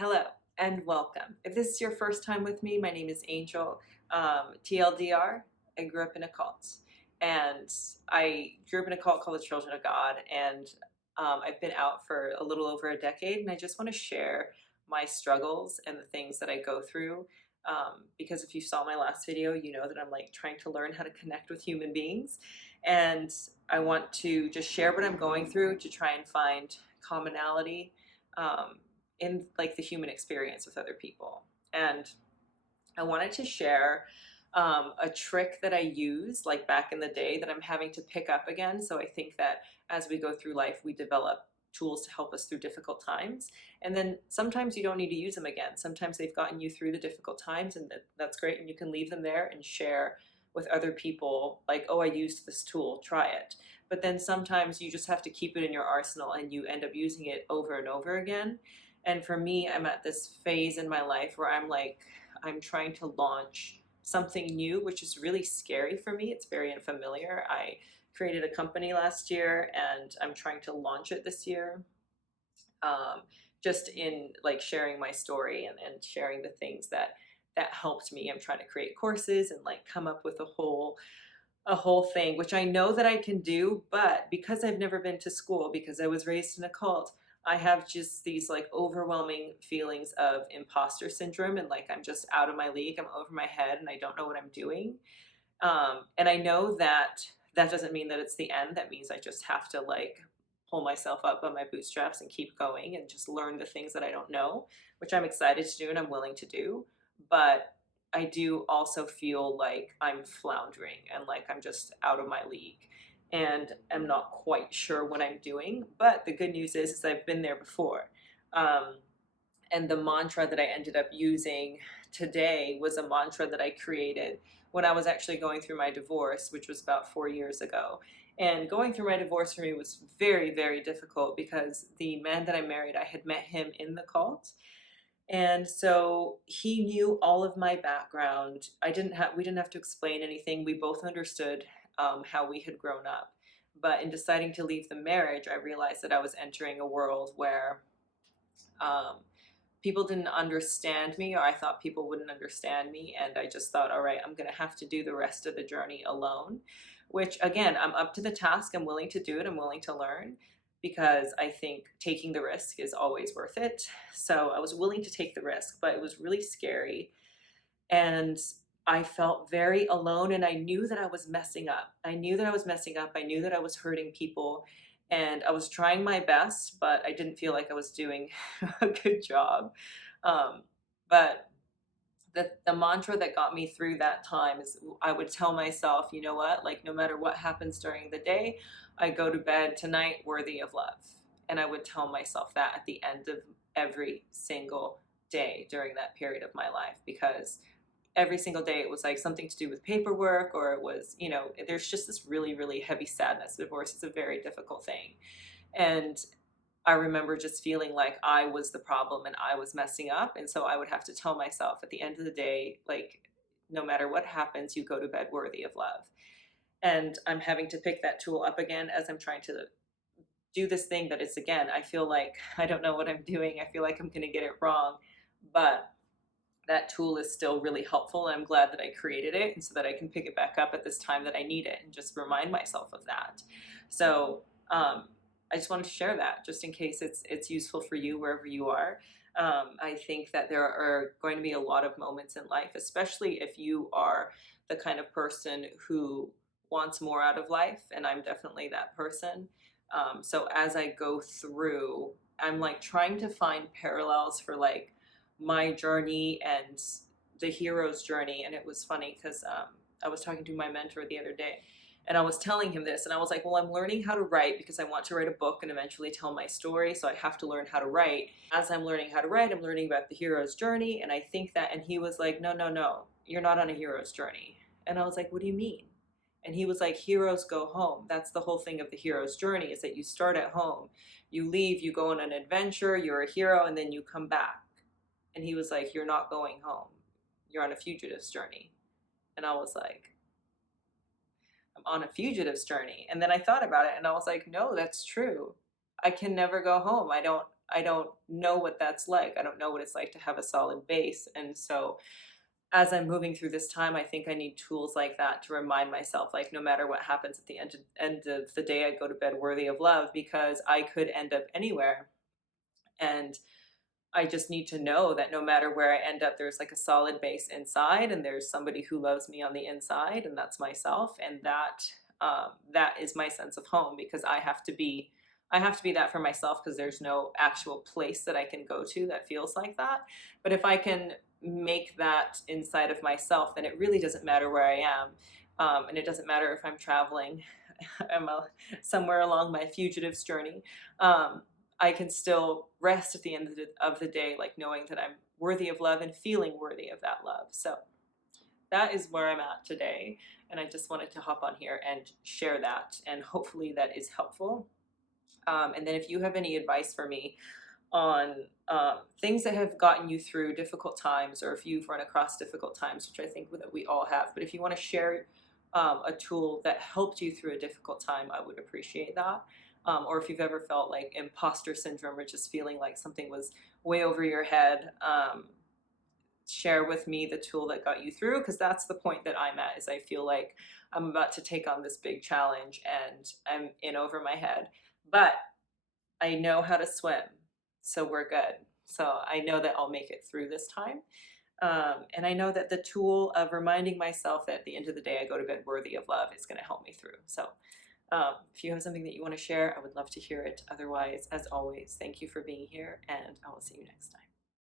Hello and welcome. If this is your first time with me, my name is Angel. TLDR, I grew up in a cult. And I grew up in a cult called the Children of God. And I've been out for a little over a decade. And I just want to share my struggles and the things that I go through. Because if you saw my last video, you know that I'm like trying to learn how to connect with human beings. And I want to just share what I'm going through to try and find commonality. In like the human experience with other people. And I wanted to share a trick that I used like back in the day that I'm having to pick up again. So I think that as we go through life, we develop tools to help us through difficult times. And then sometimes you don't need to use them again. Sometimes they've gotten you through the difficult times, and that's great. And you can leave them there and share with other people, like, oh, I used this tool, try it. But then sometimes you just have to keep it in your arsenal and you end up using it over and over again. And for me, I'm at this phase in my life where I'm trying to launch something new, which is really scary for me. It's very unfamiliar. I created a company last year and I'm trying to launch it this year. Um, just in like sharing my story and sharing the things that helped me. I'm trying to create courses and like come up with a whole thing, which I know that I can do, but because I've never been to school, because I was raised in a cult, I have just these like overwhelming feelings of imposter syndrome and like I'm just out of my league, I'm over my head and I don't know what I'm doing. And I know that that doesn't mean that it's the end. That means I just have to like pull myself up on my bootstraps and keep going and just learn the things that I don't know, which I'm excited to do and I'm willing to do. But I do also feel like I'm floundering and like I'm just out of my league and I'm not quite sure what I'm doing. But the good news is I've been there before. Um, and the mantra that I ended up using today was a mantra that I created when I was actually going through my divorce, which was about 4 years ago. And going through my divorce for me was very, very difficult because the man that I married, I had met him in the cult. And so he knew all of my background. We didn't have to explain anything. We both understood how we had grown up. But in deciding to leave the marriage, I realized that I was entering a world where um, people didn't understand me, or I thought people wouldn't understand me. And I just thought, all right, I'm going to have to do the rest of the journey alone, which again, I'm up to the task. I'm willing to do it. I'm willing to learn because I think taking the risk is always worth it. So I was willing to take the risk, but it was really scary. And I felt very alone and I knew that I was messing up. I knew that I was messing up. I knew that I was hurting people and I was trying my best, but I didn't feel like I was doing a good job. Um, but the mantra that got me through that time is I would tell myself, you know what, like no matter what happens during the day, I go to bed tonight worthy of love. And I would tell myself that at the end of every single day during that period of my life because every single day it was like something to do with paperwork or it was, there's just this really, really heavy sadness. Divorce is a very difficult thing. And I remember just feeling like I was the problem and I was messing up. And so I would have to tell myself at the end of the day, like, no matter what happens, you go to bed worthy of love. And I'm having to pick that tool up again as I'm trying to do this thing that is, again, I feel like I don't know what I'm doing. I feel like I'm going to get it wrong. But that tool is still really helpful. And I'm glad that I created it and so that I can pick it back up at this time that I need it and just remind myself of that. So, I just wanted to share that just in case it's useful for you wherever you are. I think that there are going to be a lot of moments in life, especially if you are the kind of person who wants more out of life, and I'm definitely that person. So as I go through, I'm like trying to find parallels for like my journey and the hero's journey. And it was funny because I was talking to my mentor the other day and I was telling him this and I was like, well, I'm learning how to write because I want to write a book and eventually tell my story. So I have to learn how to write. As I'm learning how to write, I'm learning about the hero's journey. And I think that, and he was like, no, no, no, you're not on a hero's journey. And I was like, what do you mean? And he was like, heroes go home. That's the whole thing of the hero's journey is that you start at home, you leave, you go on an adventure, you're a hero, and then you come back. And he was like, you're not going home. You're on a fugitive's journey. And I was like, I'm on a fugitive's journey. And then I thought about it and I was like, no, that's true. I can never go home. don't know what that's like. I don't know what it's like to have a solid base. And so as I'm moving through this time, I think I need tools like that to remind myself, like, no matter what happens at the end of the day, I go to bed worthy of love, because I could end up anywhere. And I just need to know that no matter where I end up, there's like a solid base inside, and there's somebody who loves me on the inside, and that's myself, and that is my sense of home, because I have to be that for myself, because there's no actual place that I can go to that feels like that. But if I can make that inside of myself, then it really doesn't matter where I am, and it doesn't matter if I'm traveling. Somewhere along my fugitive's journey. Um, I can still rest at the end of the day, like knowing that I'm worthy of love and feeling worthy of that love. So that is where I'm at today. And I just wanted to hop on here and share that. And hopefully that is helpful. And then if you have any advice for me on things that have gotten you through difficult times, or if you've run across difficult times, which I think that we all have, but if you want to share a tool that helped you through a difficult time, I would appreciate that. Or if you've ever felt like imposter syndrome, or just feeling like something was way over your head, share with me the tool that got you through, because that's the point that I'm at, is I feel like I'm about to take on this big challenge and I'm in over my head, but I know how to swim, so we're good. So I know that I'll make it through this time. And I know that the tool of reminding myself that at the end of the day, I go to bed worthy of love is going to help me through. So if you have something that you want to share, I would love to hear it. Otherwise, as always, thank you for being here, and I will see you next time.